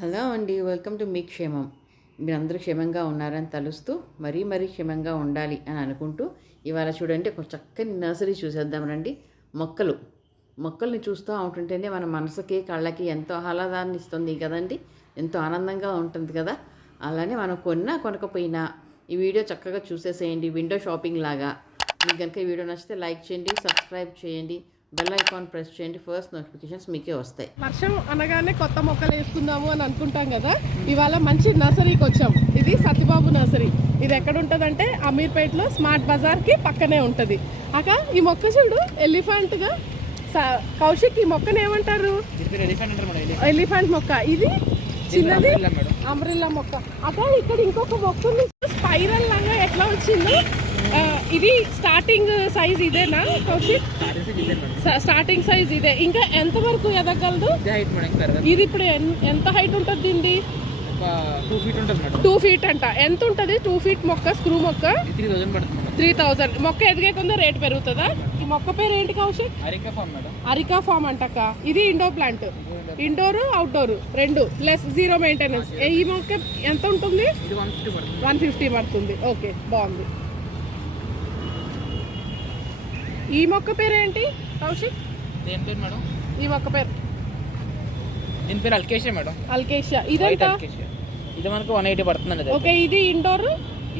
Hello అండి welcome to me క్షేమం. మీరందరూ క్షేమంగా ఉన్నారని తలుస్తూ మరీ మరీ క్షేమంగా ఉండాలి అని అనుకుంటూ ఇవాళ చూడండి ఒక చక్కని నర్సరీ చూసేద్దాం రండి. మొక్కలు. మొక్కల్ని చూస్తూ ఉంటుంటేనే మన మనసుకి కళ్ళకి ఎంతో ఆహ్లాదాన్ని ఇస్తుంది కదండి. ఎంతో ఆనందంగా ఉంటుంది కదా. అలానే మనం కొన్నా కొనకపోయినా ఈ వీడియో చక్కగా చూసేసేయండి విండో షాపింగ్ లాగా. మీకు కనుక ఈ వీడియో నచ్చితే లైక్ చేయండి సబ్స్క్రైబ్ చేయండి. బెల్ ఐకాన్ ప్రెస్ చేయండి. ఫస్ట్ నోటిఫికేషన్స్ మీకే వస్తాయి. వర్షం అనగానే కొత్త మొక్కలు వేసుకుందాము అని అనుకుంటాం కదా. ఇవాళ మంచి నర్సరీకి వచ్చాం. ఇది సత్యబాబు నర్సరీ. ఇది ఎక్కడ ఉంటుందంటే అమీర్పేటలో స్మార్ట్ బజార్కి పక్కనే ఉంటుంది. అక్క ఈ మొక్క చూడు ఎలిఫెంట్గా కౌశిక్ ఈ మొక్కని ఏమంటారు? ఎలిఫెంట్ మొక్క. ఇది చిన్నది అంబ్రిల్లా మొక్క. అక్క ఇక్కడ ఇంకొక మొక్క ఉంది. స్పైరల్ లాగా ఎట్లా వచ్చిందో ఇది స్టార్టింగ్ సైజ్ ఇదేనా కౌశిక్? స్టార్టింగ్ సైజ్ ఇదే. ఇంకా ఎంత వరకు ఎదగలదు? ఇది ఇప్పుడు ఎంత హైట్ ఉంటుంది ఒక టూ ఫీట్ అంట. ఎంత ఉంటుంది? టూ ఫీట్ మొక్క స్క్రూ మొక్క? త్రీ థౌజండ్ మొక్క ఎదిగే కొందా రేట్ పెరుగుతుందా? ఈ మొక్క పేరు ఏంటి కౌశిక్? అరికా ఫామ్ అంటక్క. ఇది ఇండోర్ ప్లాంట్ ఇండోర్ అవుట్డోర్ రెండు. ప్లస్ జీరో మెయింటెనెన్స్ ఈ మొక్క ఎంత ఉంటుంది? వన్ ఫిఫ్టీ పడుతుంది. ఓకే బాగుంది. ఈ మొక్క పేరు ఏంటి కౌశిక్? దేని పేరు మేడం? ఈ మొక్క పేరు. దీని పేరు అల్కేషియా మేడం. అల్కేషియా వైట్ ఇదంతా? అల్కేషియా ఇది మనకు వన్ ఎయిటీ పడుతుందండి ఇది. ఓకే ఇది ఇండోర్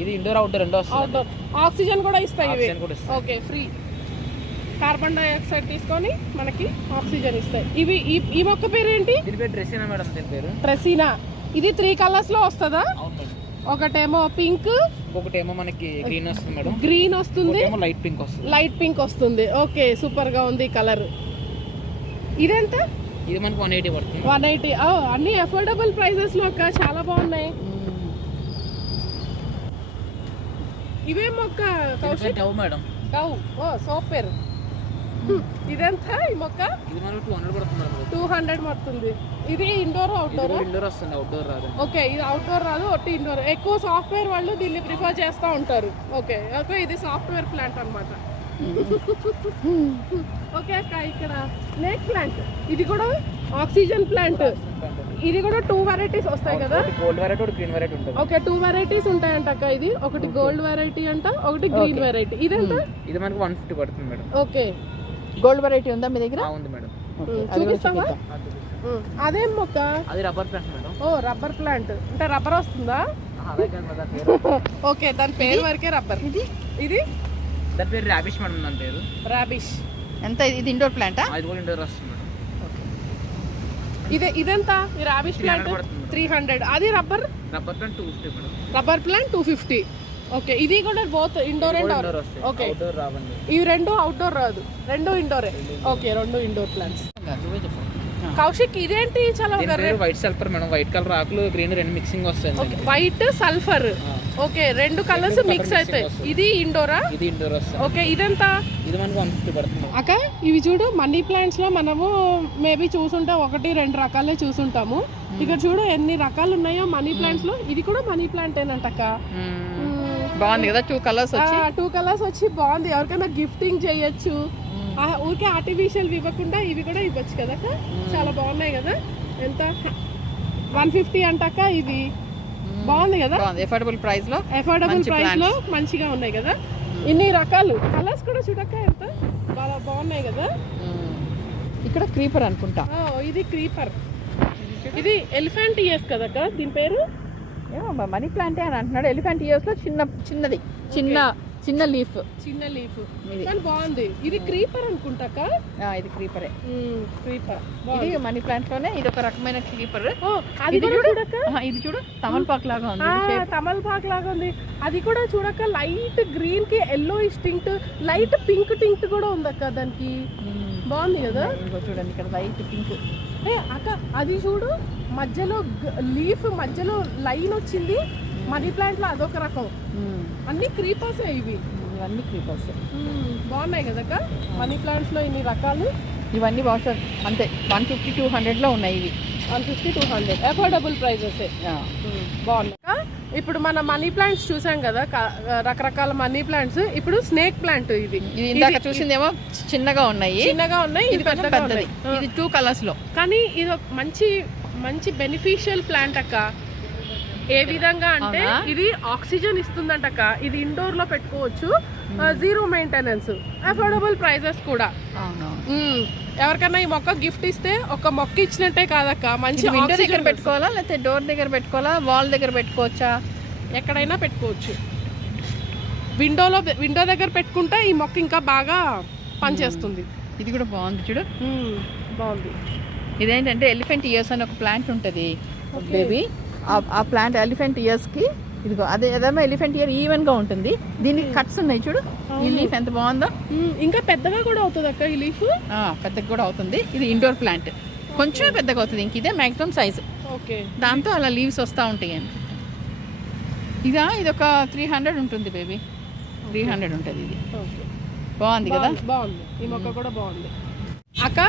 ఇది ఇండోర్ అవుట్డోర్ రెండో వస్తుంది. అవుట్డోర్ ఆక్సిజన్ కూడా ఇస్తాయి ఇవి. ఆక్సిజన్ కూడా ఇస్తాయి. ఓకే ఫ్రీ కార్బన్ డైఆక్సైడ్ తీసుకొని మనకి ఆక్సిజన్ ఇస్తాయి. ఇవి ఈ ఈ మొక్క పేరు ఏంటి దీని పేరు డ్రెస్ మేడం దీని పేరు. ట్రెసీనా ఇది త్రీ కలర్స్లో వస్తుందా? అవును మేడం. ఒకటేమో పింక్. ఇంకొకటి ఏమో మనకి గ్రీన్ వస్తుంది మేడం. గ్రీన్ వస్తుంది. లైట్ పింక్ వస్తుంది. లైట్ పింక్ వస్తుంది. ఓకే సూపర్గా ఉంది కలర్ ఇదెంత? ఇది మనకు వన్ ఎయిటీ పడుతుంది. వన్ ఎయిటీ అన్ని అఫోర్డబుల్ ప్రైసెస్లో అక్క. చాలా బాగున్నాయి. ఇవే మొక్క దీని కౌశిక్? Dove madam. డవ్. ఓ సోప్ పేరు హ్మ్. ఇదెంత? ఈ మొక్క? టూ హండ్రెడ్ పడుతుంది. ఇది ఇండోర్ అవుట్డోర్ ఇండోర్ వస్తుంది అవుట్డోర్ రాదు. ఓకే ఇది అవుట్డోర్ రాదు ఒట్టి ఇండోర్ ఎక్కువ సాఫ్ట్వేర్ వాళ్ళు దీన్ని ప్రిఫర్ చేస్తూ ఉంటారు. ఓకే ఓకే ఇది సాఫ్ట్వేర్ ప్లాంట్ అన్నమాట. ఓకే అక్క ఇక్కడ స్నేక్ ప్లాంట్ ఇది కూడా ఆక్సిజన్ ప్లాంట్ ఇది కూడా టూ వెరైటీస్ వస్తాయి కదా? గోల్డ్ వెరైటీ ఒకటి గ్రీన్ వెరైటీ ఉంటుంది. ఓకే టూ వెరైటీస్ ఉంటాయంట అక్క ఇది. ఒకటి గోల్డ్ వెరైటీ అంట ఒకటి గ్రీన్ వెరైటీ ఇదెంత? ఇది మనకు వన్ ఫిఫ్టీ పడుతుంది మేడం. ఓకే గోల్డ్ వెరైటీ ఉందా మీ దగ్గర? ఆ, ఉంది మేడం. చూపిస్తావా? అదేం. మొక్క? అది రబ్బర్ ప్లాంట్ మేడం. ఓ రబ్బర్ ప్లాంట్. అంటే రబ్బర్ వస్తుందా? ఓకే దాని పేరు వరకే రబ్బర్. ఇది? ఇది? దాని పేరు ర్యాబిష్ మేడం దాని పేరు. రాబిష్. ఎంత ఇది? ఇండోర్ ప్లాంటా? అది కూడా ఇండోర్ వస్తుంది మేడం. ఇదే ఇదెంత? ఈ రాబిష్ 300 ప్లాంట్. Three hundred. అది rubber? Rubber plant two fifty madam. Rubber plant two fifty. Okay ఇది కూడా బోత్ ఇండోర్ అండ్ వస్తాయి. ఓకే ఇవి రెండు అవుట్డోర్ రాదు. రెండు ఇండోరే ఓకే రెండు ఇండోర్ ప్లాంట్స్ కౌశిక్ ఇదేంటి చాలా white sulphur madam. White colour ఆకులు గ్రీన్ రెండు మిక్సింగ్ వస్తుంది వైట్ సల్ఫర్. ఓకే రెండు కలర్స్ మిక్స్ అవుతాయి. ఇది ఇండోరా ఇది ఇండోర్ వస్తుంది ఓకే ఇదెంత? ఇది మనకు వన్ ఫిఫ్టీ పడుతుంది. అక్క ఇవి చూడు మనీ ప్లాంట్స్లో మనము మేబీ చూసుంటే ఒకటి రెండు రకాలే చూసుంటాము. ఇక్కడ చూడు ఎన్ని రకాలు ఉన్నాయో మనీ ప్లాంట్స్లో. ఇది కూడా మనీ ప్లాంట్ ఏనంటక్క బాగుంది కదా? టూ కలర్స్ వచ్చి. టూ కలర్స్ వచ్చి బాగుంది. ఎవరికైనా గిఫ్టింగ్ చేయొచ్చు. ఊరికే ఆర్టిఫిషియల్ ఇవ్వకుండా ఇవి కూడా ఇవ్వచ్చు కదా చాలా బాగున్నాయి కదా? ఎంత? వన్ ఫిఫ్టీ అంటాక ఇది. బాగుంది కదా? ఎఫోర్డబుల్ ప్రైస్లో అఫోర్డబుల్ మంచి ప్రైస్లో మంచిగా ఉన్నాయి కదా? ఇన్ని రకాలు. కలర్స్ కూడా చూడక్క ఎంత? బాగా బాగున్నాయి కదా? ఇక్కడ క్రీపర్ అనుకుంటా. ఇది క్రీపర్ ఇది ఎలిఫెంట్ ఇయర్స్ కదక్క దీని పేరు? ఏమో మనీ ప్లాంటే అని అంటున్నాడు. ఎలిఫెంట్ ఇయర్స్లో చిన్న చిన్నది. చిన్న చిన్న లీఫ్. చిన్న లీఫ్. కానీ బాగుంది. ఇది క్రీపర్ అనుకుంటాక? ఇది క్రీపరే క్రీపర్ ఇది మనీ ప్లాంట్లోనే ఇది ఒక రకమైన క్రీపర్ అది చూడు. ఇది చూడు. తమలపాకు లాగా ఉంది. తమలపాకు లాగా ఉంది. అది కూడా చూడక్క లైట్ గ్రీన్కి yellow tint light pink tint కూడా ఉందక్క దానికి. మ్మ్. బాగుంది కదా? చూడండి ఇక్కడ లైట్ పింక్ ఏ అక్క అది చూడు. మధ్యలో లీఫ్ మధ్యలో లైన్ వచ్చింది మనీ ప్లాంట్లో అదొక రకం. అన్ని క్రీపర్స్ ఇవి. ఇవన్నీ క్రీపర్స్. బాగున్నాయి కదక్క? మనీ ప్లాంట్స్లో ఇన్ని రకాలు? ఇవన్నీ బహుశా అంతే వన్ ఫిఫ్టీ టూ హండ్రెడ్లో ఉన్నాయి ఇవి. One fifty two hundred. Affordable prices. బాగున్నాయి. ఇప్పుడు మన మనీ ప్లాంట్స్ చూసాం కదా రకరకాల మనీ ప్లాంట్స్. ఇప్పుడు స్నేక్ ప్లాంట్ ఇది ఇది ఇందాక చూసిందేమో చిన్నగా ఉన్నాయి. చిన్నగా ఉన్నాయి ఇది పెద్దది. ఇది టూ కలర్స్లో. కానీ ఇది మంచి మంచి బెనిఫిషియల్ ప్లాంట్ అక్క. ఏ విధంగా అంటే? ఇది ఆక్సిజన్ ఇస్తుందంటక్క. ఇది ఇండోర్లో పెట్టుకోవచ్చు. జీరో మెయింటెనెన్స్ అఫోర్డబుల్ ప్రైజెస్ కూడా. ఎవరికైనా ఈ మొక్క గిఫ్ట్ ఇస్తే ఒక మొక్క ఇచ్చినట్టే కాదక్క. మంచి విండో దగ్గర పెట్టుకోవాలా లేకపోతే డోర్ దగ్గర పెట్టుకోవాలా వాల్ దగ్గర పెట్టుకోవచ్చా? ఎక్కడైనా పెట్టుకోవచ్చు. విండోలో విండో దగ్గర పెట్టుకుంటే ఈ మొక్క ఇంకా బాగా పనిచేస్తుంది. ఇది కూడా బాగుంది చూడు. బాగుంది. ఇదేంటంటే ఎలిఫెంట్ ఇయర్స్ అని ఒక ప్లాంట్ ఉంటుంది. బేబీ ఆ ప్లాంట్ ఎలిఫెంట్ ఇయర్స్కి ఇదిగో అదే అదేమో ఎలిఫెంట్ ఇయర్ ఈవెన్గా ఉంటుంది. దీనికి కట్స్ ఉన్నాయి చూడు. ఈ. లీఫ్ ఎంత బాగుందో. మ్మ్. ఇంకా పెద్దగా కూడా అవుతుంది అక్క ఈ లీఫ్ పెద్దగా కూడా అవుతుంది. ఇది ఇండోర్ ప్లాంట్ కొంచెం పెద్దగా అవుతుంది. ఇంక ఇదే మ్యాక్సిమం సైజు ఓకే దాంతో అలా లీవ్స్ వస్తూ ఉంటాయి అని ఇదా ఇది ఒక త్రీ హండ్రెడ్ ఉంటుంది బేబీ త్రీ హండ్రెడ్ ఉంటుంది ఇది. ఓకే బాగుంది కదా? బాగుంది, బాగుంది. ఈ మొక్క కూడా బాగుంది. అక్క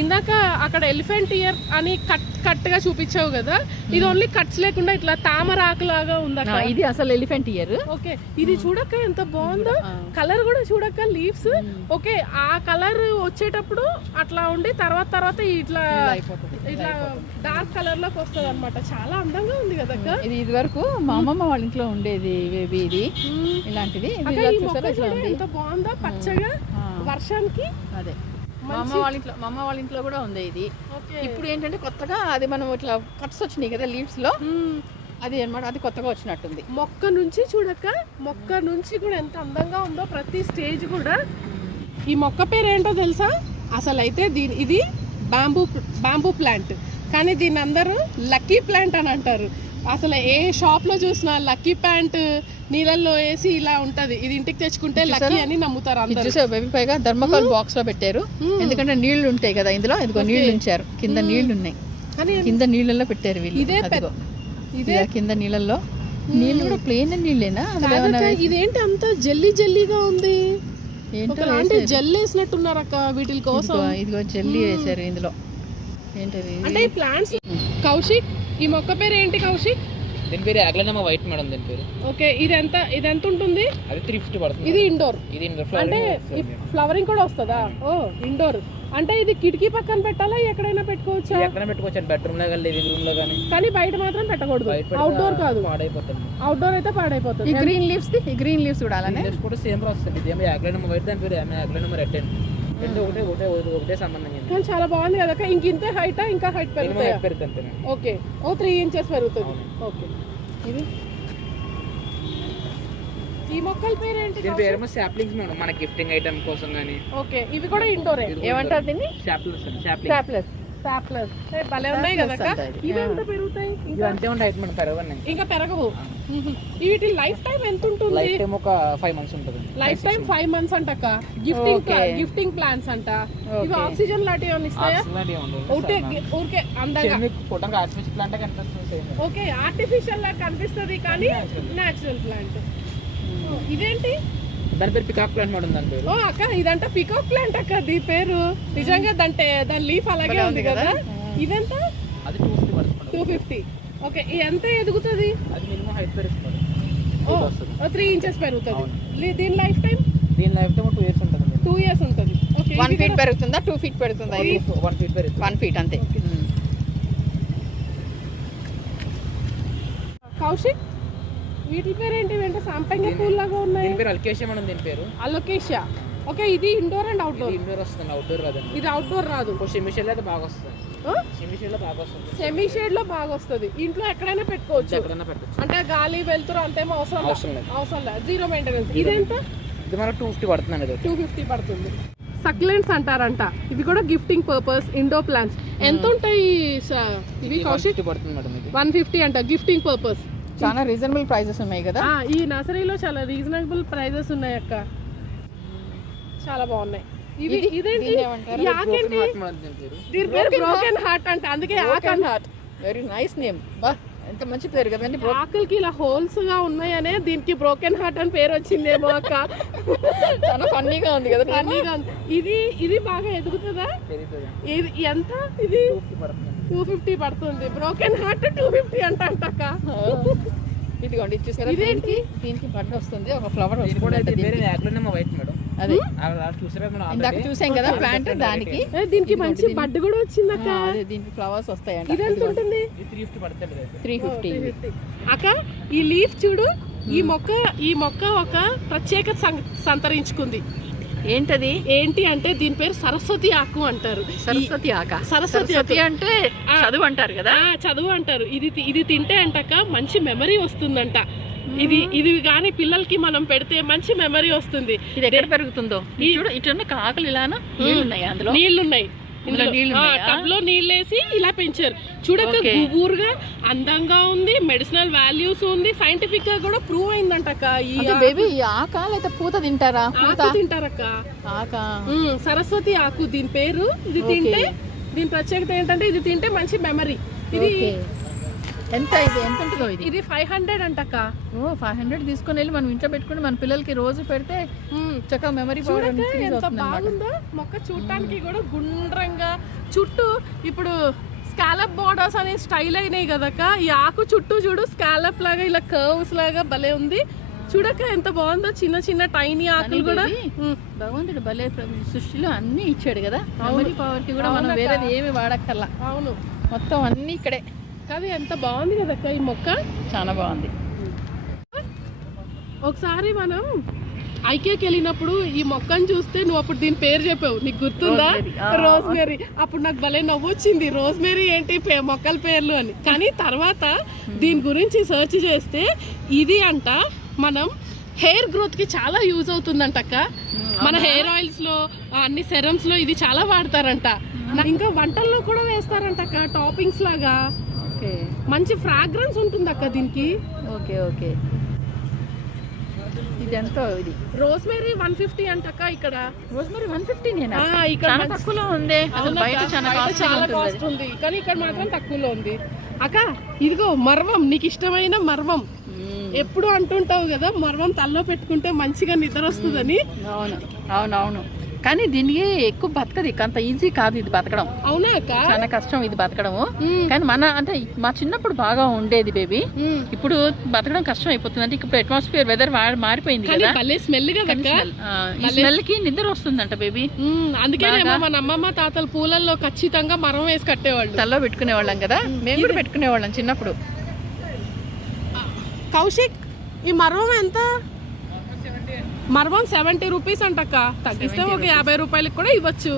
ఇందాక అక్కడ ఎలిఫెంట్ ఇయర్ అని కట్ కట్గా చూపించావు కదా ఇది ఓన్లీ కట్స్ లేకుండా ఇట్లా తామర ఆకులాగా ఉంది ఆ, అక్క ఇది అసలు ఎలిఫెంట్ ఇయర్. ఓకే ఇది చూడక్క ఎంత బాగుందో. కలర్ కూడా చూడక్క లీవ్స్ ఓకే ఆ కలర్ వచ్చేటప్పుడు అట్లా ఉండి తర్వాత తర్వాత ఇట్లా ఇట్లా డార్క్ కలర్లోకి వస్తుంది అనమాట చాలా అందంగా ఉంది కదక్క ఇది ఇది వరకు మా అమ్మమ్మ వాళ్ళ ఇంట్లో ఉండేది బేబీ ఇది. ఇలాంటిది. ఎంత బాగుందో పచ్చగా వర్షానికి. అదే. మా అమ్మ వాళ్ళ ఇంట్లో మా అమ్మ వాళ్ళ ఇంట్లో కూడా ఉంది ఇది. ఇప్పుడు ఏంటంటే కొత్తగా అది మనం ఇట్లా కట్స్ వచ్చినాయి కదా లీవ్స్లో. అది అన్నమాట అది కొత్తగా వచ్చినట్టుంది. మొక్క నుంచి చూడక మొక్క నుంచి కూడా ఎంత అందంగా ఉందో ప్రతి స్టేజ్ కూడా. ఈ మొక్క పేరు ఏంటో తెలుసా? అసలు అయితే దీని ఇది బాంబూ బాంబూ ప్లాంట్. కానీ దీన్ని అందరూ లక్కీ ప్లాంట్ అని అంటారు. అసలు ఏ షాప్లో చూసినా లక్కీ ప్లాంట్ నీళ్ళల్లో వేసి ఇలా ఉంటది. ఇది ఇంటికి తెచ్చుకుంటే లక్కీ అని నమ్ముతారు అందరూ. చూసే బేబీ పైగా ధర్మకోల్ బాక్స్లో పెట్టారు. మ్మ్. ఎందుకంటే నీళ్ళు ఉంటాయి కదా ఇందులో? ఇదిగో నీళ్ళు ఉంచారు. కింద నీళ్ళు ఉన్నాయి. కానీ కింద నీళ్ళల్లో పెట్టారు వీళ్ళు. ఇదే. ఇదే కింద నీళ్ళల్లో. నీళ్ళు కూడా ప్లేన్ నీళ్ళేనా? ఇదేంటి అంత జల్లీ జల్లీగా ఉంది? ఏంటో ఒకలాంటి జెల్ వేసినట్టున్నారక్క వీటి కోసం. ఇదిగో జల్లి వేసారు ఇందులో. ఏంటది? అంటే ప్లాంట్స్ కౌశిక్ ఈ మొక్క పేరు ఏంటి కౌశిక్? దీని పేరు యాగ్లనమా వైట్ మేడం దీని పేరు. ఓకే ఇది ఎంత ఇది ఎంత ఉంటుంది? అది త్రీ ఫిఫ్టీ పడుతుంది. ఇది ఇండోర్. ఇది ఇండోర్ అంటే ఫ్లవరింగ్ కూడా వస్తుందా? ఓ ఇండోర్. అంటే ఇది కిటికీ పక్కన పెట్టాలా ఎక్కడైనా పెట్టుకోవచ్చా? ఎక్కడ పెట్టుకోవచ్చు బెడ్రూమ్లో కానీ లివింగ్ రూమ్లో కానీ. కానీ బయట మాత్రం పెట్టకూడదు. అవుట్డోర్ కాదు. పాడైపోతుంది. అవుట్డోర్ అయితే ఈ పాడైపోతుంది గ్రీన్ లీవ్స్ ది ఈ గ్రీన్ లీవ్స్ కూడా అలానే Leaves కూడా సేమ్ ప్రాసెస్ ఇదేమో యాగ్లనమా వైట్ దాని పేరు యాగ్లనమా రెడ్ అండి. రెండు ఒకటే ఒకటే ఒకటే సంబంధం కానీ చాలా బాగుంది కదా ఇంక ఇంతే హైటా ఇంకా హైట్ పెరుగుతాయా? పెరుగుతుంది. ఓకే. ఓ త్రీ ఇంచెస్ పెరుగుతుంది. ఓకే. ఇది? ఈ మొక్కల పేరు ఏంటి దీని పేరేమో సాప్లింగ్స్ మేడం మన గిఫ్టింగ్ ఐటమ్ కోసం కానీ ఓకే. ఇవి కూడా ఇండోరే ఏమంటారు దీన్ని? సాప్లర్స్ అండి భలే ఉన్నాయి కదా అంట. ఇవి ఎంత పెరుగుతాయి? అంతే ఉంటాయి ఇంకా పెరగవు? వీటి లైఫ్ టైం ఎంత ఉంటుంది? లైఫ్ టైం ఒక ఫైవ్ మంత్స్ ఉంటుంది. లైఫ్ టైం ఫైవ్ మంత్స్ అంటక్క గిఫ్టింగ్. గిఫ్టింగ్ ప్లాన్స్ అంట. ఇవి. ఆక్సిజన్ లాంటివి ఏమైనా ఇస్తాయా? ఊరికే ఊరికే అందంగా. ఆర్టిఫిషియల్ ప్లాంట్ కనిపిస్తుంది ఓకే ఆర్టిఫిషియల్ లా కనిపిస్తుంది కానీ న్యాచురల్ ప్లాంట్ ఇదేంటి? దాని పేరు పికాక్ ప్లాంట్ మేడం దాని పేరు. ఓ అక్క ఇదంట పికాక్ ప్లాంట్ అక్క దీ పేరు. నిజంగా దంటే దాని లీఫ్ అలాగే ఉంది కదా? ఇదెంత? అది టూ ఫిఫ్టీ పడుతుంది టూ. ఫిఫ్టీ ఓకే ఎంత ఎదుగుతుంది? అది మినిమం హైట్ పెరుగుతుంది. ఓ. త్రీ ఇంచెస్ పెరుగుతుంది. లీ- దీని లైఫ్ టైం దీని లైఫ్ టైం టూ ఇయర్స్ ఉంటుంది టూ ఇయర్స్ ఉంటుంది. ఓకే వన్ ఫీట్ పెరుగుతుందా? టూ ఫీట్ పెరుగుతుందా? ఇది వన్ ఫీట్ పెరుగుతుంది. వన్ ఫీట్ అంతే. కౌశిక్? వీటి పేరు ఏంటి వెంట సాంపంగి పూల్ లాగా ఉన్నాయి. దీని పేరు అల్కేషియా మేడం దీని పేరు. అలోకేషియా ఓకే ఇది ఇండోర్ అండ్ ఇది అవుట్డోర్? ఇండోర్ వస్తుంది అవుట్డోర్ రాదండి ఇది అవుట్డోర్ రాదు. సెమిషియల్ అయితే బాగా వస్తుంది. సెమిషియల్లో బాగా వస్తుంది. సెమీ షేడ్లో బాగా వస్తుంది. ఇంట్లో ఎక్కడైనా పెట్టుకోవచ్చు. ఎక్కడైనా పెట్టచ్చు అంటే గాలి వెళ్తురు అంతేమో అవసరం అవసరం లేదు. అవసరం లేదు. జీరో మెయింటెనెన్స్ ఇదెంత? ఇది మనకు టూ ఫిఫ్టీ పడుతుంది ఇది టూ ఫిఫ్టీ పడుతుంది. సక్లెంట్స్ అంటారంట. ఇవి కూడా గిఫ్టింగ్ పర్పస్ ఇండో ప్లాంట్స్ ఎంత ఉంటాయి ఇవి కౌశిక్? పడుతుంది మేడం ఇది. వన్ ఫిఫ్టీ అంట గిఫ్టింగ్ పర్పస్ చాలా రీజనబుల్ ప్రైజెస్ ఉన్నాయి కదా? ఈ నర్సరీలో చాలా రీజనబుల్ ప్రైజెస్ ఉన్నాయి అక్క. చాలా బాగున్నాయి. ఇవి ఇదేంటి? దీని పేరు బ్రోకెన్ హార్ట్ అంట. అందుకే హార్ట్ వెరీ నైస్ నేమ్ బా ఎంత మంచి పేరు కదండి బ్రో ఆకలికి ఇలా హోల్స్గా ఉన్నాయనే దీనికి బ్రోకెన్ హార్ట్ అని పేరు వచ్చిందేమో అక్క. చాలా ఫన్నీగా ఉంది కదా. ఫన్నీగా ఉంది. ఇది ఇది బాగా ఎదుగుతుందా? ఇది ఎంత? ఇది? టూ ఫిఫ్టీ పడుతుంది. బ్రోకెన్ హార్ట్ టూ ఫిఫ్టీ అంట అంటక్క ఇదిగోండి ఇది చూసారా? దీనికి? దీనికి బడ్ వస్తుంది. ఒక ఫ్లవర్ అదే. ఇందాక చూసాం కదా ప్లాంట్ దానికి. ఏ, దీనికి మంచి బడ్ కూడా వచ్చిందక్క. ఆ, అదే దీనికి ఫ్లవర్స్ వస్తాయంట. ఇది ఎంత ఉంటుంది? త్రీ ఫిఫ్టీ పడుతుంది త్రీ ఫిఫ్టీ అక్క ఈ లీఫ్ చూడు ఈ మొక్క ఈ మొక్క ఒక ప్రత్యేకత సం- సంతరించుకుంది. ఏంటది? ఏంటి అంటే దీని పేరు సరస్వతి ఆకు అంటారు. సరస్వతి ఆక? సరస్వతి. అంటే చదువు అంటారు కదా? చదువు అంటారు. ఇది ఇది తింటే అంటక మంచి మెమరీ వస్తుందంట. ఇది ఇది కానీ పిల్లలకి మనం పెడితే మంచి మెమరీ వస్తుంది. ఇది ఎక్కడ పెరుగుతుందో? చూడు ఇటు ఆకులు ఇలాను నీళ్ళు ఉన్నాయి అందులో? ఇందులో నీళ్ళున్నాయా? టబ్లో నీళ్ళేసి ఇలా పెంచారు. చూడక. గుబూరుగా అందంగా ఉంది మెడిసినల్ వాల్యూస్ ఉంది సైంటిఫిక్గా కూడా ప్రూవ్ అయిందంటక్క ఈ బేబీ ఈ ఆక లేకపోతే పూత తింటారా? పూత? తింటారక్క. ఆక. సరస్వతి ఆకు దీని పేరు. ఇది తింటే దీని ప్రత్యేకత ఏంటంటే ఇది తింటే మంచి మెమరీ. ఇది ఎంత ఇది? ఎంత ఉంటుందో ఇది? ఇది ఫైవ్ హండ్రెడ్ అంటక్క. ఓ ఫైవ్ హండ్రెడ్ తీసుకొని వెళ్ళి మనం ఇంట్లో పెట్టుకుని మన పిల్లలకి రోజు పెడితే. చక్కగా మెమరీ ఎంత బాగుందో? మొక్క చూడటానికి కూడా గుండ్రంగా. చుట్టూ ఇప్పుడు స్కాలప్ బోర్డర్స్ అనే స్టైల్ అయినాయి కదక్క. ఈ ఆకు చుట్టూ చూడు స్కాలప్ లాగా ఇలా కర్వ్స్ లాగా భలే ఉంది. చూడక ఎంత బాగుందో? చిన్న చిన్న టైనీ ఆకులు కూడా. భగవంతుడు భలే సృష్టిలో అన్ని ఇచ్చాడు కదా. మెమరీ పవర్కి కూడా మనం వేరేది ఏమి వాడక్కర్లా. అవును. మొత్తం అన్ని ఇక్కడే. కానీ ఎంత బాగుంది కదక్క ఈ మొక్క? చాలా బాగుంది. ఒకసారి మనం ఐకేకి వెళ్ళినప్పుడు ఈ మొక్కను చూస్తే నువ్వు అప్పుడు దీని పేరు చెప్పావు. నీకు గుర్తుందా. రోజ్మేరీ అప్పుడు నాకు భలే నవ్వొచ్చింది. రోజ్మేరీ ఏంటి? మొక్కల పేర్లు అని. కానీ తర్వాత దీని గురించి సెర్చ్ చేస్తే ఇది అంట మనం హెయిర్ గ్రోత్కి చాలా యూజ్ అవుతుందంటక్క మన హెయిర్ ఆయిల్స్లో అన్ని సెరమ్స్లో ఇది చాలా వాడతారంట. ఇంకా వంటల్లో కూడా వేస్తారంటక్క టాపింగ్స్ లాగా. ఓకే. మంచి ఫ్రాగ్రెన్స్ ఉంటుందక్క దీనికి. Okay okay. ఇది వన్ ఫిఫ్టీ అంటక్క ఇక్కడ. వన్ ఫిఫ్టీ నేనా? ఆ, ఇక్కడ చాలా మంచి- తక్కువలో ఉంది. అసలు అవునక్క, బయట చాలా బయట కాస్ట్ చాలా ఉంటుంది. కాస్ట్ ఉంది. కానీ ఇక్కడ మాత్రం తక్కువలో ఉంది. అక్క ఇదిగో మర్వం నీకు ఇష్టమైన మర్వం. ఎప్పుడు అంటుంటావు కదా మర్వం తల్లో పెట్టుకుంటే మంచిగా నిద్ర వస్తుందని. అవును అవును. అవును కానీ దీనికి ఎక్కువ బతకదు అంత ఈజీ కాదు ఇది బతకడం. అవునా చాలా కష్టం ఇది బతకడము. కానీ మన అంటే మా చిన్నప్పుడు బాగా ఉండేది బేబీ. ఇప్పుడు బతకడం కష్టం అయిపోతుంది అంటే ఇప్పుడు అట్మాస్ఫియర్ వెదర్ మారిపోయింది కదా. స్మెల్ స్మెల్కి నిద్ర వస్తుందంట బేబీ. అందుకేనేమో మన అమ్మమ్మ తాతల పూలల్లో ఖచ్చితంగా మరం వేసి కట్టేవాళ్ళు. తల్లో పెట్టుకునే వాళ్ళం కదా. మేము. కూడా పెట్టుకునే వాళ్ళం చిన్నప్పుడు. కౌశిక్ ఈ మర్వం ఎంత? మర్వం సెవెంటీ రూపీస్ అంటక్క. తగ్గిస్తే ఒక యాభై రూపాయలకి కూడా ఇవ్వచ్చు.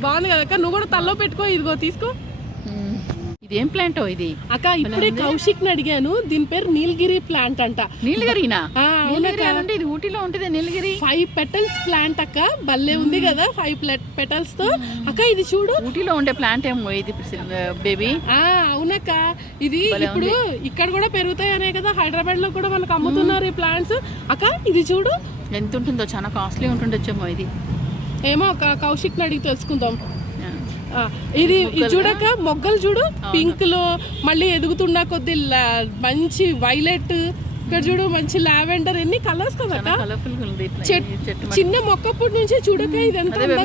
బాగుంది కదక్క. నువ్వు కూడా తల్లో పెట్టుకో ఇదిగో తీసుకో. ఇదేం ప్లాంట్ ఇది? అక్క ఇప్పుడే కౌశిక్ని అడిగాను. దీని పేరు నీలగిరి ప్లాంట్ అంట. నీలగిరినా? అంటే ఇది ఊటీలో ఉంటుంది నీలగిరి. ఫైవ్ పెటల్స్ ప్లాంట్ అక్క. భలే ఉంది కదా ఫైవ్ పెటల్స్తో. అక్క ఇది చూడు. ఊటీలో ఉండే ప్లాంట్ ఏమో ఇది బేబీ ఆ అవునక్క. ఇది ఇప్పుడు ఇక్కడ కూడా పెరుగుతాయనే కదా హైదరాబాద్లో కూడా మనకు అమ్ముతున్నారు ఈ ప్లాంట్స్ అక్క ఇది చూడు. ఎంత ఉంటుందో చాలా కాస్ట్లీ ఉంటుండొచ్చేమో ఇది. ఏమో కౌశిక్ అడిగి తెలుసుకుందాం. ఇది ఇది చూడక మొగ్గలు చూడు పింక్లో మళ్ళీ ఎదుగుతున్న కొద్ది లా- మంచి వైలెట్ ఇక్కడ చూడు మంచి లావెండర్ ఎన్ని కలర్స్ కదా. చిన్న మొక్కప్పటి నుంచే చూడక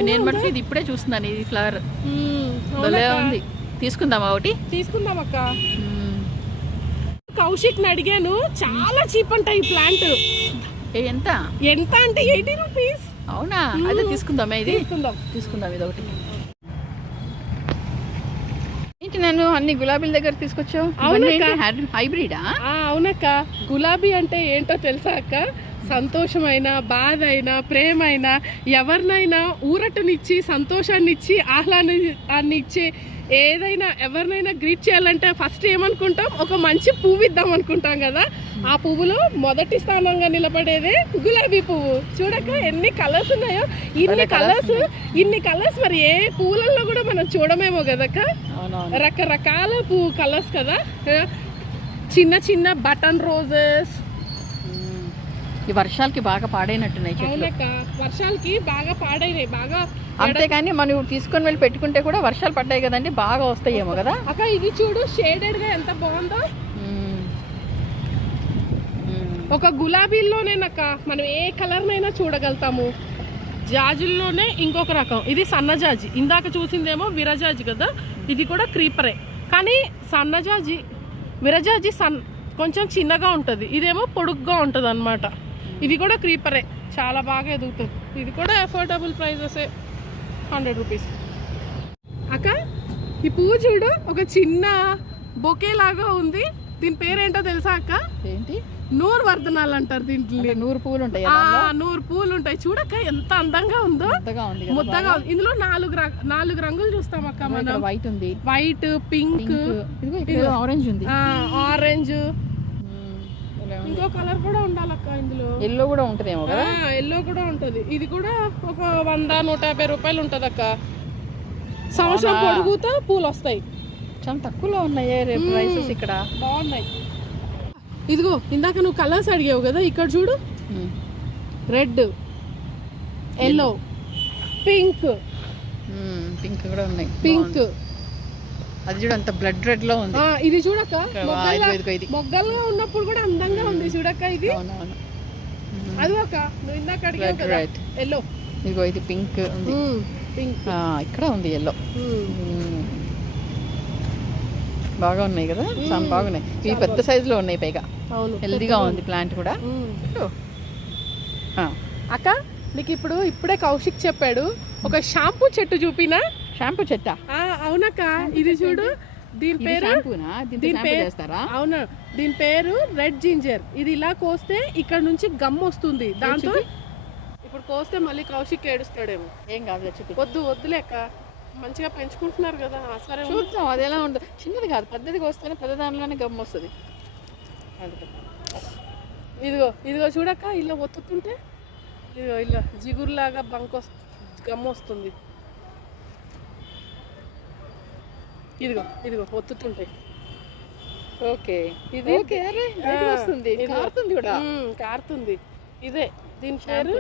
నేను. మటుకు ఇది ఇప్పుడే చూస్తున్నాను ఇది ఫ్లవర్. ఉంది. తీసుకుందామా ఒకటి? తీసుకుందాం అక్క. కౌశిక్ని అడిగాను చాలా చీప్ అంట ఈ ప్లాంట్. ఎంత? ఎంత అంటే ఎయిటీ రూపీస్. అవునా? అదే తీసుకుందామా ఇది? తీసుకుందాం. తీసుకుందాం ఇది ఒకటి ఏంటి నన్ను అన్ని గులాబీల దగ్గర తీసుకొచ్చావు? అవునక్క. హైబ్రిడా? ఆ, అవునక్క. గులాబీ అంటే ఏంటో తెలుసా అక్క? సంతోషమైన బాధ అయినా ప్రేమ అయినా ఎవరినైనా ఊరటనిచ్చి సంతోషాన్ని ఇచ్చి ఆహ్లాదాన్ని ఇచ్చి ఏదైనా ఎవరినైనా గ్రీట్ చేయాలంటే ఫస్ట్ ఏమనుకుంటాం? ఒక మంచి పువ్వు ఇద్దాం అనుకుంటాం కదా? ఆ పువ్వులో మొదటి స్థానంగా నిలబడేదే గులాబీ పువ్వు. చూడక ఎన్ని కలర్స్ ఉన్నాయో ఇన్ని కలర్స్ ఇన్ని కలర్స్ మరి ఏ పువ్వులలో కూడా మనం చూడమేమో కదక్క? రకరకాల పువ్వు కలర్స్ కదా. చిన్న చిన్న బటన్ రోజెస్. ఈ వర్షాలకి బాగా పాడైనట్టున్నాయి అవునక్క వర్షాలకి బాగా పాడైనాయి బాగా అంతేకాని మనం తీసుకొని వెళ్ళి పెట్టుకుంటే కూడా వర్షాలు పడ్డాయి కదండి బాగా వస్తాయేమో కదా. అక్క ఇది చూడు షేడెడ్గా ఎంత బాగుందో. ఒక గులాబీల్లోనేనక్క మనం ఏ కలర్ నైనా చూడగలుగుతాము. జాజుల్లోనే ఇంకొక రకం ఇది సన్నజాజి ఇందాక చూసిందేమో విరజాజి కదా ఇది కూడా క్రీపరే. కానీ సన్నజాజి విరజాజి సన్ కొంచెం చిన్నగా ఉంటుంది ఇదేమో పొడుగ్గా ఉంటుంది అనమాట ఇది కూడా క్రీపరే చాలా బాగా ఎదుగుతుంది. ఇది కూడా అఫోర్డబుల్ ప్రైజెసే హండ్రెడ్ రూపీస్ అక్క ఈ పువ్వు చూడు ఒక చిన్న బొకే లాగా ఉంది. దీని పేరేంటో తెలుసా అక్క? ఏంటి? నూరు వర్ధనాలు అంటారు దీంట్లో. నూరు పువ్వులు ఉంటాయి ఆ, నూరు పూలు ఉంటాయి. చూడక్క ఎంత అందంగా ఉందో. ముద్దగా ఉంది. ఇందులో నాలుగు నాలుగు రంగులు చూస్తాం అక్క మనం. వైట్ ఉంది. వైట్ పింక్ ఆరెంజ్ ఉంది. ఆరెంజ్. ఇంకో కలర్ కూడా ఉండాలక్క ఇందులో. ఎల్లో కూడా ఉంటుందేమో కదా? ఎల్లో కూడా ఉంటది. ఇది కూడా ఒక వంద నూట యాభై రూపాయలు ఉంటది అక్క సంవత్సరం పొడుగుతా పూలు వస్తాయి చాలా తక్కువలో ఉన్నాయే రేపు ప్రైసెస్ ఇక్కడ. బాగున్నాయి. ఇదిగో ఇందాక నువ్వు కలర్స్ అడిగావు కదా ఇక్కడ చూడు. Red yellow pink. పింక్ కూడా ఉన్నాయి. పింక్. అది చూడు అంత బ్లడ్ రెడ్లో ఉంది. ఇది చూడక్క మొగ్గల్లా-. మొగ్గలుగా ఉన్నప్పుడు కూడా అందంగా ఉంది చూడక్క ఇది. అది ఒక నువ్వు ఇందాక అడిగావు కదా. ఎల్లో ఇదిగో ఇది పింక్ ఉంది. పింక్ ఇక్కడ ఉంది ఎల్లో బాగా ఉన్నాయి కదా? చాలా బాగున్నాయి. ఇవి పెద్ద సైజులో ఉన్నాయి పైగా. హెల్దీగా ఉంది ప్లాంట్ కూడా. అక్క నీకు ఇప్పుడు ఇప్పుడే కౌశిక్ చెప్పాడు ఒక షాంపూ చెట్టు చూపినా షాంపూ చెట్టా? ఆ, అవునక్క. ఇది చూడు దీని పేరు దీని పేరు అవును. దీని పేరు రెడ్ జింజర్ ఇది ఇలా కోస్తే ఇక్కడ నుంచి గమ్ వస్తుంది. దాంతో ఇప్పుడు కోస్తే మళ్ళీ కౌశిక్ ఏడుస్తాడేమో. ఏం కాదు వద్దు వద్దులేక మంచిగా పెంచుకుంటున్నారు కదా సరే. చూద్దాం అది ఎలా ఉంటుంది? చిన్నది కాదు పెద్దదిగా వస్తేనే పెద్ద దానిలోనే గమ్ము వస్తుంది. ఇదిగో ఇదిగో చూడక్క ఇలా ఒత్తుతుంటే ఇదిగో ఇలా జిగురులాగా బంక్ వస్తు గమ్ వస్తుంది. ఇదిగో ఇదిగో ఒత్తుతుంటాయి. ఓకే. ఇది ఓకే వస్తుంది. కారుతుంది కూడా. కారుతుంది. ఇదే దీని పేరు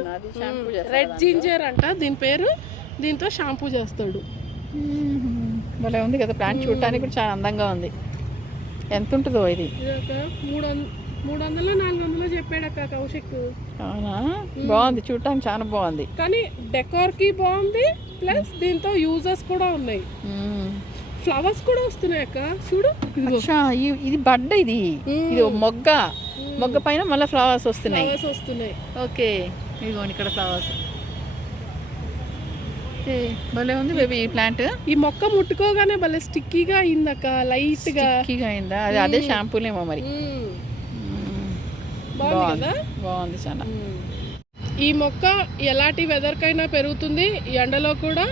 రెడ్ జింజర్ అంట దీని పేరు దీంతో షాంపూ చేస్తాడు. భలే ఉంది కదా ప్లాంట్ చూడటానికి కూడా చాలా అందంగా ఉంది. ఎంత ఉంటుందో ఇది. మూడు మూడు వందలు నాలుగు వందలు చెప్పాడక్క కౌశిక్. అవునా? బాగుంది చూడటానికి చాలా బాగుంది. కానీ డెకోర్కి బాగుంది ప్లస్ దీంతో యూజెస్ కూడా ఉన్నాయి. ఫ్లవర్స్ కూడా వస్తున్నాయి అక్క. చూడు ఇది బడ్డ ఇది. ఇది మొగ్గ. మొగ్గ పైన మళ్ళీ ఫ్లవర్స్ వస్తున్నాయి. ఫ్లవర్స్ వస్తున్నాయి. ఓకే. ఇదిగోండి ఇక్కడ ఫ్లవర్స్. భలే ఉంది బేబీ ఈ ప్లాంట్. ఈ మొక్క ముట్టుకోగానే భలే స్టిక్కీగా అయిందక్క లైట్గా స్టిక్కీగా అయిందా? అది అదే షాంపూలేమో మరి. బాగుంది బాగుంది. చాలా. ఈ మొక్క ఎలాంటి వెదర్ కైనా పెరుగుతుంది ఎండలో కూడా.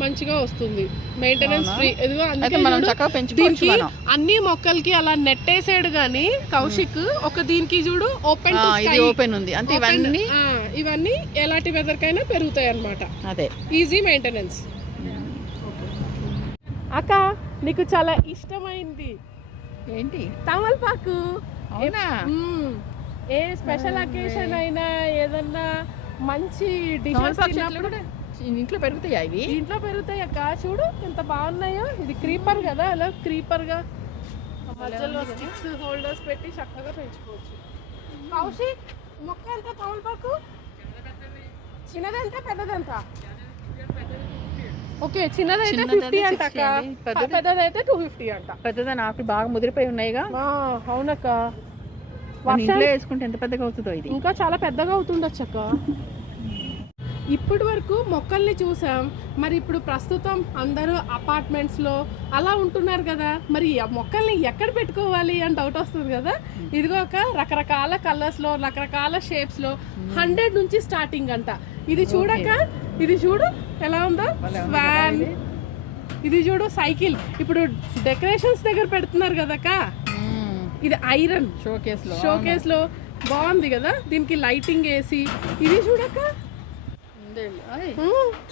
మంచిగా వస్తుంది. మెయింటెనెన్స్ ఫ్రీ దీనికి అన్ని మొక్కలకి అలా నెట్టేసాడు గాని కౌశిక్ ఒక దీనికి చూడు ఓపెన్ ఓపెన్ ఉంది. అంటే ఇవన్నీ ఇవన్నీ ఎలాంటి వెదర్ కైనా పెరుగుతాయి అన్నమాట. అదే. ఈజీ మెయింటెనెన్స్ అక్క నీకు చాలా ఇష్టమైంది. ఏంటి? తమలపాకు. అవునా. ఏ స్పెషల్ అకేషన్ అయినా ఏదన్నా మంచి డిషెస్ ఇంట్లో పెరుగుతాయా ఇవి? ఇంట్లో పెరుగుతాయి అక్క. చూడు ఎంత బాగున్నాయో. ఇది క్రీపర్ కదా అలా క్రీపర్గా. మధ్యలో స్టిక్స్ హోల్డర్స్ పెట్టి చక్కగా పెంచుకోవచ్చు. కౌశిక్ మొక్క ఎంత తమలపాకు చిన్నదెంత పెద్దదెంత? ఓకే చిన్నదైతే ఫిఫ్టీ అంట 60 అక్క అండి. పెద్దది? పెద్దదైతే టూ ఫిఫ్టీ అంట. పెద్దదాని ఆకులు బాగా ముదిరిపోయి ఉన్నాయిగా. అవునక్క. ఇంట్లో వేసుకుంటే ఎంత పెద్దగా అవుతుందో ఇది. ఇంకా చాలా పెద్దగా అవుతుండొచ్చు అక్క. ఇప్పటి వరకు మొక్కల్ని చూసాం. మరి ఇప్పుడు ప్రస్తుతం అందరూ అపార్ట్మెంట్స్లో అలా ఉంటున్నారు కదా మరి మొక్కల్ని ఎక్కడ పెట్టుకోవాలి అని డౌట్ వస్తుంది కదా? ఇదిగో ఒక రకరకాల కలర్స్లో రకరకాల షేప్స్లో హండ్రెడ్ నుంచి స్టార్టింగ్ అంట. ఇది చూడక ఇది చూడు ఎలా ఉందో? స్వాన్ ఇది. చూడు సైకిల్ ఇప్పుడు డెకరేషన్స్ దగ్గర పెడుతున్నారు కదక్క ఇది ఐరన్ షో కేసులో షోకేస్లో. బాగుంది కదా? దీనికి లైటింగ్ వేసి. ఇది చూడక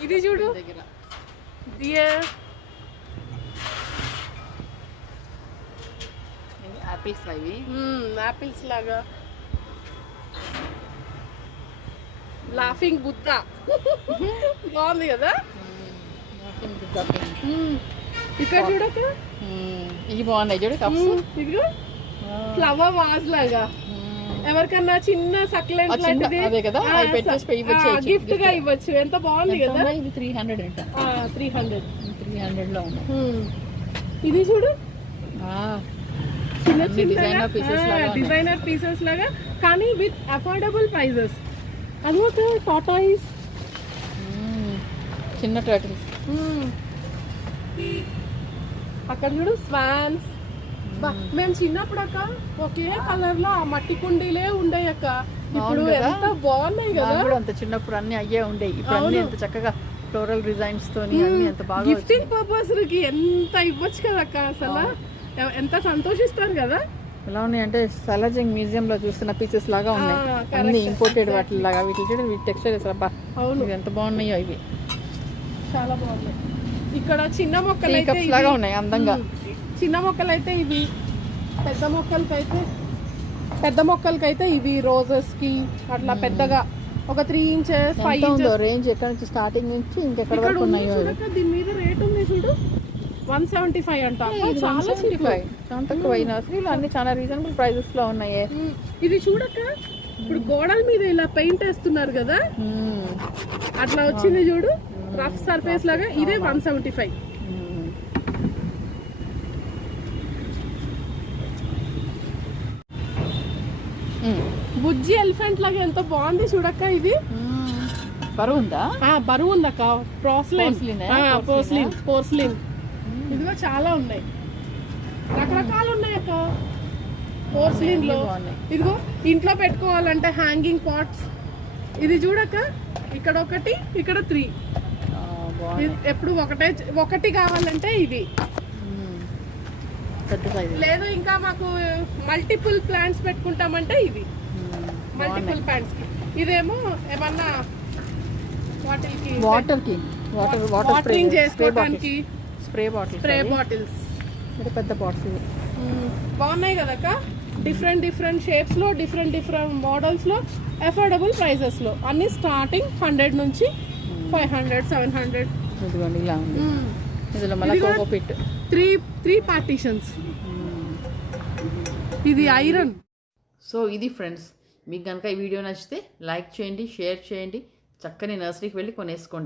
ఇది చూడు. ఆపిల్స్ అవి యాపిల్స్ లాగా. లాఫింగ్ బుద్ధ బాగుంది కదా? ఇక్కడ చూడక ఇవి బాగున్నాయి చూడు కప్స్ ఇదిగో ఫ్లవర్ వాజ్ లాగా. ఎవరికన్నా చిన్న సక్లెంట్ చిన్న- లాంటిది గిఫ్ట్గా ఇవ్వచ్చు. ఎంత బాగుంది కదా. ఇది త్రీ హండ్రెడ్ అంట. త్రీ హండ్రెడ్ త్రీ హండ్రెడ్లో ఉన్నాయి ఇది చూడు. చిన్న ఉన్నాయి. డిజైనర్ పీసెస్ లాగా కానీ విత్ అఫోర్డబుల్ ప్రైజెస్ ఒక టాటాయిస్ చిన్న టర్టిల్స్. అక్కడ చూడు స్వాన్స్ మేము చిన్నప్పుడు అక్క ఒకే కలర్లో ఆ మట్టి కుండీలే ఉండేవి అక్క. ఇప్పుడు? ఎంత బాగున్నాయి కదా. అంత చిన్నప్పుడు అన్ని అయ్యే ఉండేవి ఇప్పుడు అన్ని ఎంత చక్కగా ఫ్లోరల్ డిజైన్స్ తోని అన్ని ఎంత బాగా గిఫ్టింగ్ పర్పస్కి ఎంత ఇవ్వచ్చు కదా అక్క అసలు? ఎంత సంతోషిస్తారు కదా? ఎలా ఉన్నాయి అంటే సలాజింగ్ మ్యూజియం లో చూస్తున్న పీసెస్ లాగా ఉన్నాయి. అన్ని ఇంపోర్టెడ్ వాటి లాగా వీటి వీటి టెక్స్చర్ అసలు అబ్బా. అవును. ఎంత బాగున్నాయో ఇవి. చాలా బాగున్నాయి. ఇక్కడ చిన్న మొక్కలు లాగా. ఉన్నాయి అందంగా. చిన్న మొక్కలు అయితే ఇవి పెద్ద మొక్కలకైతే పెద్ద మొక్కలకైతే ఇవి రోజెస్కి అట్లా పెద్దగా ఒక three inches five inches range ఎక్కడ నుంచి స్టార్టింగ్ నుంచి ఇంకెక్కడ వరకు ఉన్నాయో దీని మీద రేట్ ఉంది చూడు. వన్ సెవెంటీ ఫైవ్ అంట చాలా 175. చాలా తక్కువ నర్సరీలో అన్ని చాలా రీజనబుల్ ప్రైజెస్లో ఉన్నాయి. ఇది చూడక్క ఇప్పుడు గోడల మీద ఇలా పెయింట్ వేస్తున్నారు కదా. అట్లా వచ్చింది చూడు రఫ్ సర్ఫేస్ లాగా ఇదే వన్ సెవెంటీ ఫైవ్ మ్మ్. మ్మ్. బుజ్జి ఎలిఫెంట్ లాగా ఎంత బాగుంది చూడక్క ఇది. బరువు ఉందా బరువు ఉందక్క పోర్స్లైన్? పోర్స్లిన్ పోర్స్లిన్ ఇదిగో చాలా ఉన్నాయి. రకరకాలు ఉన్నాయి అక్క పోర్స్లిన్లో. ఇదిగో ఇంట్లో పెట్టుకోవాలంటే హ్యాంగింగ్ పాట్స్ ఇది చూడక్క. ఇక్కడ ఒకటి ఇక్కడ త్రీ ఎప్పుడు ఒకటే ఒకటి కావాలంటే సైజు లేదు ఇంకా మాకు మల్టిపుల్ ప్లాంట్స్ పెట్టుకుంటామంటే ఇవి. మల్టిపుల్ ప్లాంట్స్ ఇదేమో ఏమన్నా వాటర్కి water water spray watering spray చేసుకోవడానికి bottles spray bottles spray bottles ఇది పెద్ద బాటిల్స్ బాగున్నాయి కదక్క డిఫరెంట్ డిఫరెంట్ షేప్స్లో డిఫరెంట్ డిఫరెంట్ మోడల్స్లో అఫోర్డబుల్ ప్రైసెస్లో. అన్ని స్టార్టింగ్ హండ్రెడ్ నుంచి ఫైవ్ హండ్రెడ్ సెవెన్ హండ్రెడ్ ఇదిగోండి ఇలా ఉంది. ఇందులో మళ్ళీ coco pit three three partitions ఇది ఐరన్ సో ఇది ఫ్రెండ్స్ మీకు కనుక ఈ వీడియో నచ్చితే లైక్ చేయండి షేర్ చేయండి చక్కని నర్సరీకి వెళ్ళి కొనేసుకోండి.